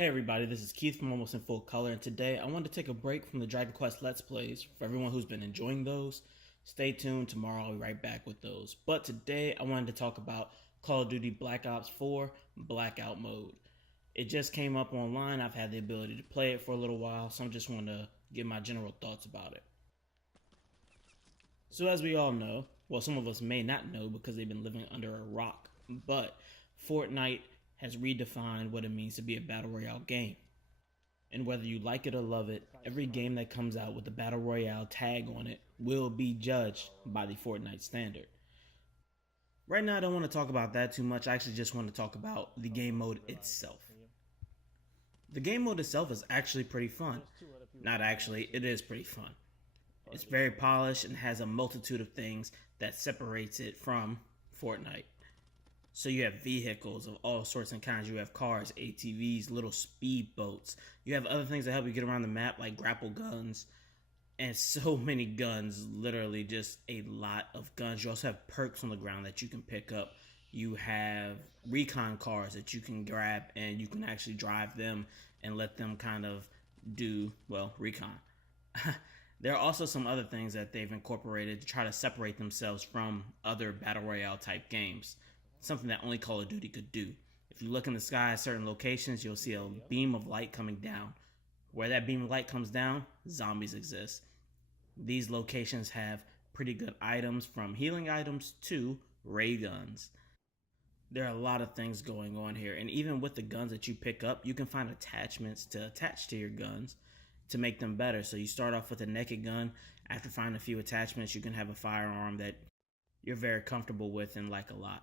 Hey everybody, this is Keith from Almost in Full Color, and today I wanted to take a break from the Dragon Quest Let's Plays. For everyone who's been enjoying those, stay tuned, tomorrow I'll be right back with those. But today I wanted to talk about Call of Duty Black Ops 4 Blackout mode. It just came up online, I've had the ability to play it for a little while, so I just want to give my general thoughts about it. So as we all know, well some of us may not know because they've been living under a rock, but Fortnite has redefined what it means to be a battle royale game. And whether you like it or love it, every game that comes out with the battle royale tag on it will be judged by the Fortnite standard. Right now I don't want to talk about that too much. I actually just want to talk about the game mode itself. The game mode itself is actually pretty fun. Not actually, it is pretty fun. It's very polished and has a multitude of things that separates it from Fortnite. So you have vehicles of all sorts and kinds. You have cars, ATVs, little speed boats. You have other things that help you get around the map like grapple guns. And so many guns, literally just a lot of guns. You also have perks on the ground that you can pick up. You have recon cars that you can grab and you can actually drive them and let them kind of do, well, recon. There are also some other things that they've incorporated to try to separate themselves from other battle royale type games. Something that only Call of Duty could do. If you look in the sky at certain locations, you'll see a beam of light coming down. Where that beam of light comes down, zombies exist. These locations have pretty good items, from healing items to ray guns. There are a lot of things going on here, and even with the guns that you pick up, you can find attachments to attach to your guns to make them better. So you start off with a naked gun. After finding a few attachments, you can have a firearm that you're very comfortable with and like a lot.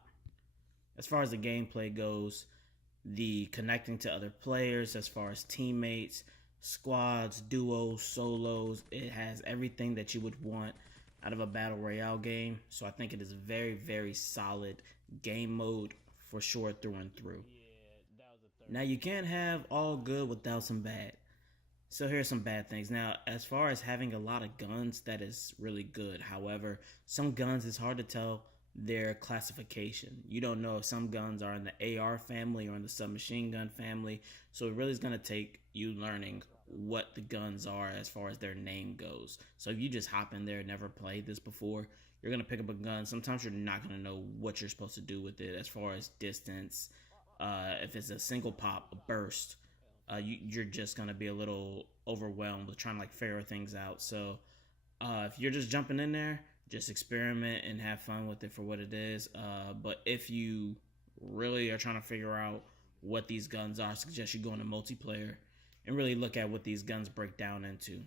As far as the gameplay goes, the connecting to other players, as far as teammates, squads, duos, solos, it has everything that you would want out of a battle royale game. So I think it is a very, very solid game mode for sure through and through. Now you can't have all good without some bad. So here's some bad things. Now, as far as having a lot of guns, that is really good. However, some guns, it's hard to tell their classification. You don't know if some guns are in the AR family or in the submachine gun family. So it really is going to take you learning what the guns are as far as their name goes. So if you just hop in there and never played this before, you're going to pick up a gun. Sometimes you're not going to know what you're supposed to do with it as far as distance. If it's a single pop, a burst, you're just going to be a little overwhelmed with trying to figure things out. So if you're just jumping in there, just experiment and have fun with it for what it is. But if you really are trying to figure out what these guns are, I suggest you go into multiplayer and really look at what these guns break down into.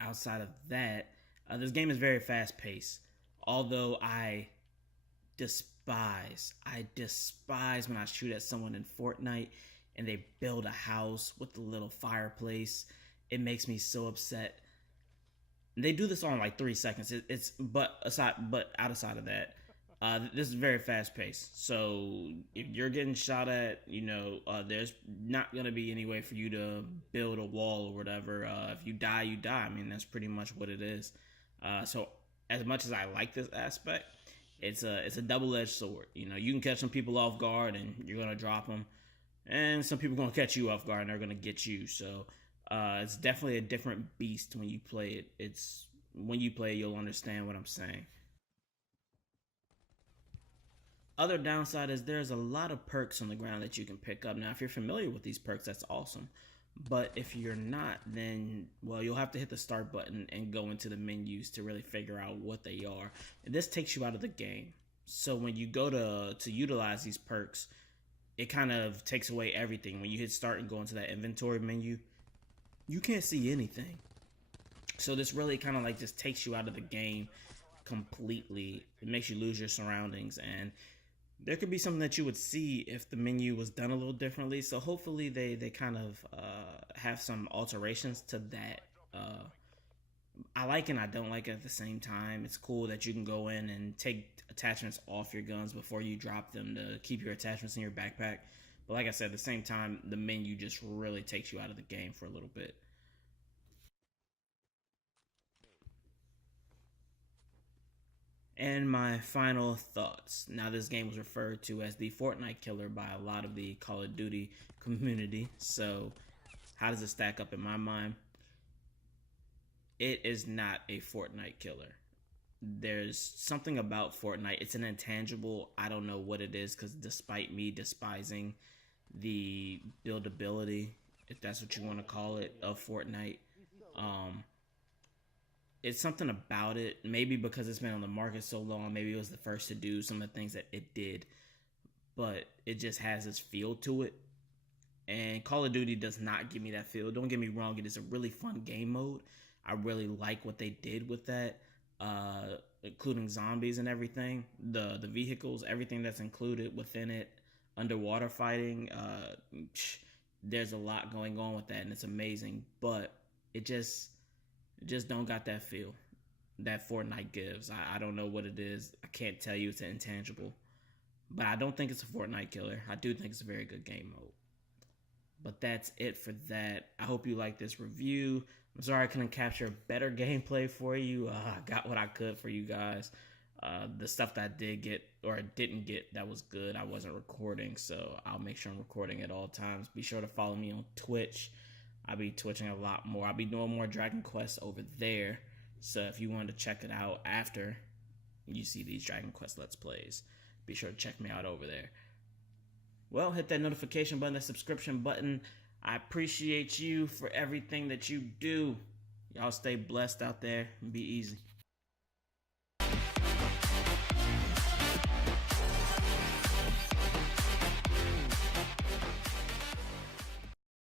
Outside of that, this game is very fast paced. Although I despise when I shoot at someone in Fortnite and they build a house with a little fireplace. It makes me so upset. They do this all in 3 seconds. But outside of that, this is very fast paced. So if you're getting shot at, there's not gonna be any way for you to build a wall or whatever. If you die, you die. I mean, that's pretty much what it is. So as much as I like this aspect, it's a double-edged sword. You can catch some people off guard and you're gonna drop them, and some people are gonna catch you off guard and they're gonna get you. So it's definitely a different beast when you play it. When you play it, you'll understand what I'm saying. Other downside is there's a lot of perks on the ground that you can pick up. Now, if you're familiar with these perks, that's awesome. But if you're not, then, well, you'll have to hit the start button and go into the menus to really figure out what they are. And this takes you out of the game. So when you go to utilize these perks, it kind of takes away everything. When you hit start and go into that inventory menu, you can't see anything. So this really kind of just takes you out of the game completely. It makes you lose your surroundings, and there could be something that you would see if the menu was done a little differently. So hopefully they kind of have some alterations to that. I like it and I don't like it at the same time. It's cool that you can go in and take attachments off your guns before you drop them to keep your attachments in your backpack. But like I said, at the same time, the menu just really takes you out of the game for a little bit. And my final thoughts. Now, this game was referred to as the Fortnite killer by a lot of the Call of Duty community. So, how does it stack up in my mind? It is not a Fortnite killer. There's something about Fortnite. It's an intangible. I don't know what it is because despite me despising the buildability, if that's what you want to call it, of Fortnite, um, it's something about it. Maybe because it's been on the market so long, maybe it was the first to do some of the things that it did, but it just has this feel to it. And Call of Duty does not give me that feel. Don't get me wrong, it is a really fun game mode. I really like what they did with that, including zombies and everything. The vehicles, everything that's included within it, underwater fighting. There's a lot going on with that, and it's amazing. But it just don't got that feel that Fortnite gives. I don't know what it is. I can't tell you. It's an intangible. But I don't think it's a Fortnite killer. I do think it's a very good game mode. But that's it for that. I hope you like this review. I'm sorry I couldn't capture better gameplay for you. I got what I could for you guys. The stuff that I did get or didn't get that was good, I wasn't recording, so I'll make sure I'm recording at all times. Be sure to follow me on Twitch. I'll be twitching a lot more. I'll be doing more Dragon Quest over there. So if you wanted to check it out after you see these Dragon Quest Let's Plays, be sure to check me out over there. Well, hit that notification button, that subscription button. I appreciate you for everything that you do. Y'all stay blessed out there and be easy.